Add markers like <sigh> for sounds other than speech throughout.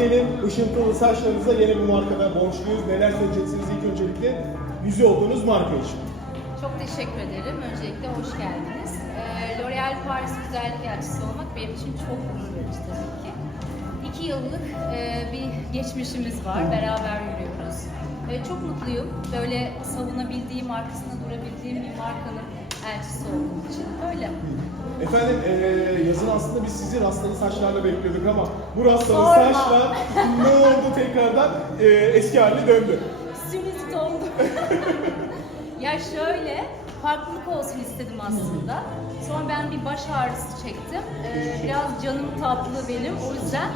diyelim ışıltılı saçlarınıza yeni bir markada borçluyuz. Neler söyleyeceksiniz ilk öncelikle yüzü olduğunuz marka için? Çok teşekkür ederim. Öncelikle hoş geldiniz. Ee, L'Oreal Paris Güzellik Elçisi olmak benim için çok gurur verici tabii ki. İki yıllık e, bir geçmişimiz var. Beraber yürüyoruz. Ve çok mutluyum. Böyle savunabildiğim, arkasında durabildiğim bir markanın elçisi olduğum için. Öyle. Efendim eee, yazın aslında biz sizi rastalı saçlarla bekliyorduk ama bu rastalı Sorma. saçlar ne oldu tekrardan eee, eski haline döndü. Sinüzit oldu. <laughs> ya şöyle, farklılık olsun istedim aslında. Sonra ben bir baş ağrısı çektim. Ee, biraz canım tatlı benim. O yüzden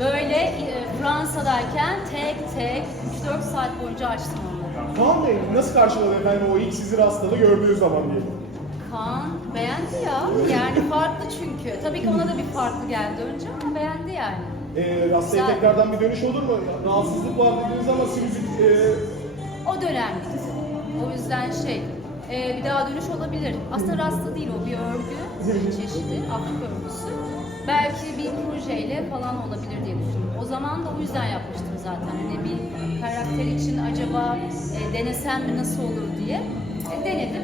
böyle e, Fransa'dayken tek tek 3-4 saat boyunca açtım onları. Kaan Bey nasıl karşıladı efendim o ilk sizi rastalı gördüğü zaman diye. Kaan beğendi ya. Yani farklı çünkü. Tabii ki ona da bir farklı geldi önce ama beğendi yani. Eee rastaya Güzel. tekrardan bir dönüş olur mu? Rahatsızlık var dediniz ama sinüzit eee, O dönem. O yüzden şey, e, bir daha dönüş olabilir. Aslında rasta değil o bir örgü çeşidi, Afrika örgüsü. Belki bir projeyle falan olabilir diye düşündüm. O zaman da o yüzden yapmıştım zaten. Hani bir karakter için acaba e, denesem mi nasıl olur diye. E, denedim.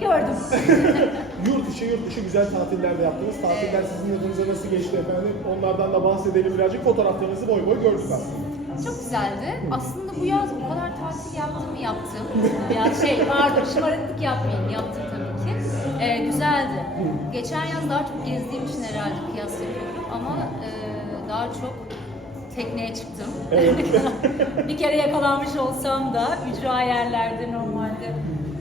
Gördüm. <laughs> Yurt içi yurt dışı güzel tatiller de yaptınız. Tatiller sizin yılınıza nasıl geçti efendim? Onlardan da bahsedelim birazcık. Fotoğraflarınızı boy boy gördük aslında. Çok güzeldi. Aslında bu yaz o kadar tatil yaptım mı yaptım. Biraz şey vardı, şımarıklık yapmayayım. Yaptım tabii ki. Ee, güzeldi. Geçen yaz daha çok gezdiğim için herhalde kıyas yapıyorum ama e, daha çok tekneye çıktım. <laughs> bir kere yakalanmış olsam da ücra yerlerde normalde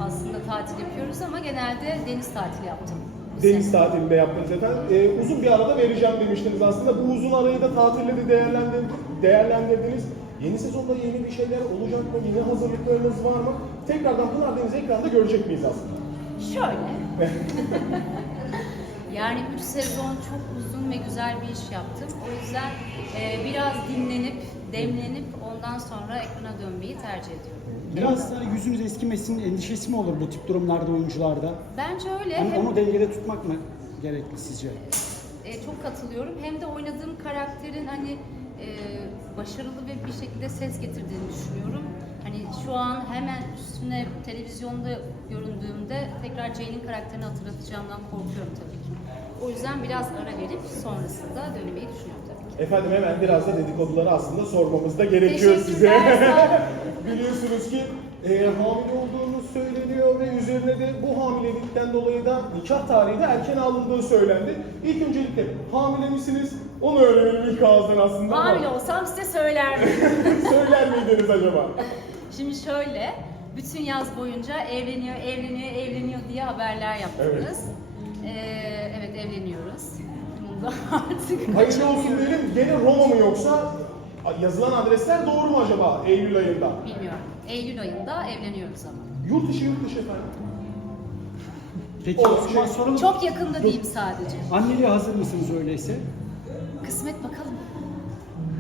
aslında tatil yapıyoruz ama genelde deniz tatili yaptım. bu Deniz sene. tatilinde yaptınız efendim. Ee, uzun bir arada vereceğim demiştiniz aslında. Bu uzun arayı da tatille de değerlendir, değerlendirdiniz. Yeni sezonda yeni bir şeyler olacak mı? Yeni hazırlıklarınız var mı? Tekrardan Pınar Deniz ekranda görecek miyiz aslında? Şöyle. <laughs> yani 3 sezon çok uzun ve güzel bir iş yaptım. O yüzden e, biraz dinlenip, demlenip ondan sonra ekrana dönmeyi tercih ediyorum. Biraz da yüzünüz eskimesin endişesi mi olur bu tip durumlarda oyuncularda? Bence öyle. Hani Hem- onu dengede tutmak mı gerekli sizce? E, çok katılıyorum. Hem de oynadığım karakterin hani e, başarılı ve bir şekilde ses getirdiğini düşünüyorum. Hani şu an hemen üstüne televizyonda göründüğümde tekrar Jane'in karakterini hatırlatacağımdan korkuyorum tabii ki. O yüzden biraz ara verip sonrasında dönmeyi düşünüyorum tabii ki. Efendim hemen biraz da dedikoduları aslında sormamız da gerekiyor size. <laughs> Biliyorsunuz ki e, hamile olduğunuz söyleniyor ve üzerine de bu hamilelikten dolayı da nikah tarihi de erken alındığı söylendi. İlk öncelikle hamile misiniz? Onu öğrenelim ilk ağızdan aslında. Hamile olsam size söylerdim. <laughs> Söyler miydiniz acaba? Şimdi şöyle, bütün yaz boyunca evleniyor, evleniyor, evleniyor diye haberler yaptınız. Evet, evet evleniyoruz. Bunu da <laughs> artık Hayırlı olsun diyelim. Gene Roma mı yoksa yazılan adresler doğru mu acaba Eylül ayında? Bilmiyorum. Eylül ayında evleniyoruz ama. Yurt dışı yurt dışı efendim. Peki O o zaman şey- soralım. Çok yakında diyeyim sadece. Anneliğe hazır mısınız öyleyse? Kısmet bakalım.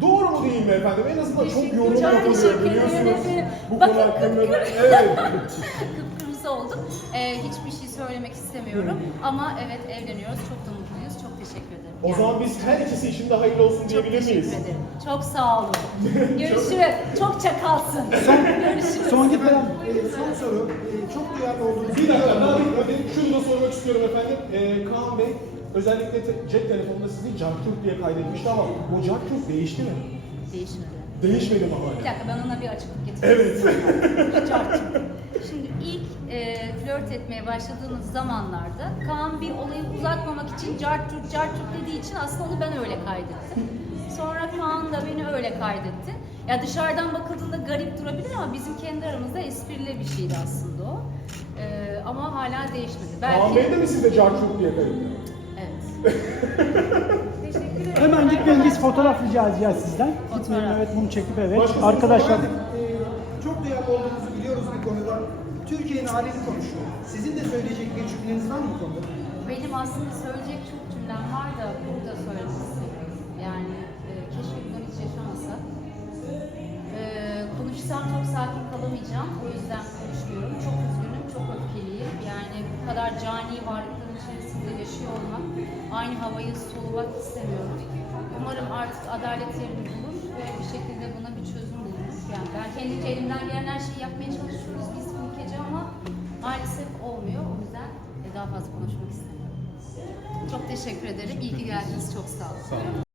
Doğru mu değil mi efendim? En azından çok Teşekkür- yorum çok yapılıyor teşekkür biliyorsunuz. Bu Bakın, konu hakkında. bakın. Evet. Kıpkırmızı <laughs> oldum. Ee, hiçbir şey söylemek istemiyorum. Ama evet evleniyoruz. Çok da mutluyuz. Çok teşekkür ederim. O Yani zaman biz her ikisi için de hayırlı olsun çok diyebilir teşekkür miyiz? ederim. Çok sağ olun. <laughs> Görüşürüz. Çok çakalsın. Görüşürüz. Son gitmeden Ee, son soru. Ee, çok duyarlı olduğunuzu Bir dakika daha bitmedi. Şunu da sormak istiyorum efendim. Ee, Kaan Bey özellikle te- cep telefonunda sizi Cartürk diye kaydetmişti ama o Cartürk değişti mi? Değişmedi. Değişmedi mi Bir hala? dakika ben ona bir açıklık getireyim. Evet. Şimdi ilk e, flört etmeye başladığımız zamanlarda Kaan bir olayı uzatmamak için cartürk cartürk dediği için aslında onu ben öyle kaydettim. Sonra Kaan da beni öyle kaydetti. Ya dışarıdan bakıldığında garip durabilir ama bizim kendi aramızda esprili bir şeydi aslında o. E, ama hala değişmedi. Kaan Bey de Belki mi size Cartürk diye kaydetti? evet. <laughs> Gitmeyin biz fotoğraf rica edeceğiz sizden. Gitmeyin evet bunu çekip evet. Başka Arkadaşlar Ee, çok duyarlı olduğunuzu biliyoruz bir konuda. Türkiye'nin halini konuşuyor. Sizin de söyleyecek bir cümleniz var mı bu konuda? Benim aslında söyleyecek çok cümlem var da burada söylemek. Yani e, keşke bunlar hiç yaşamasa. E, konuşsam çok sakin kalamayacağım. O yüzden konuşmuyorum. Çok üzgünüm, çok öfkeliyim. Yani bu kadar cani varlıkların içerisinde yaşıyor olmak, aynı havayı solumak istemiyorum. Umarım artık adalet yerini bulur ve bir şekilde buna bir çözüm bulunur. Yani ben kendi elimden gelen her şeyi yapmaya çalışıyoruz biz bu ülkece ama maalesef olmuyor. O yüzden daha fazla konuşmak istemiyorum. Çok teşekkür ederim. İyi ki geldiniz. Çok sağ olun. Sağ olun.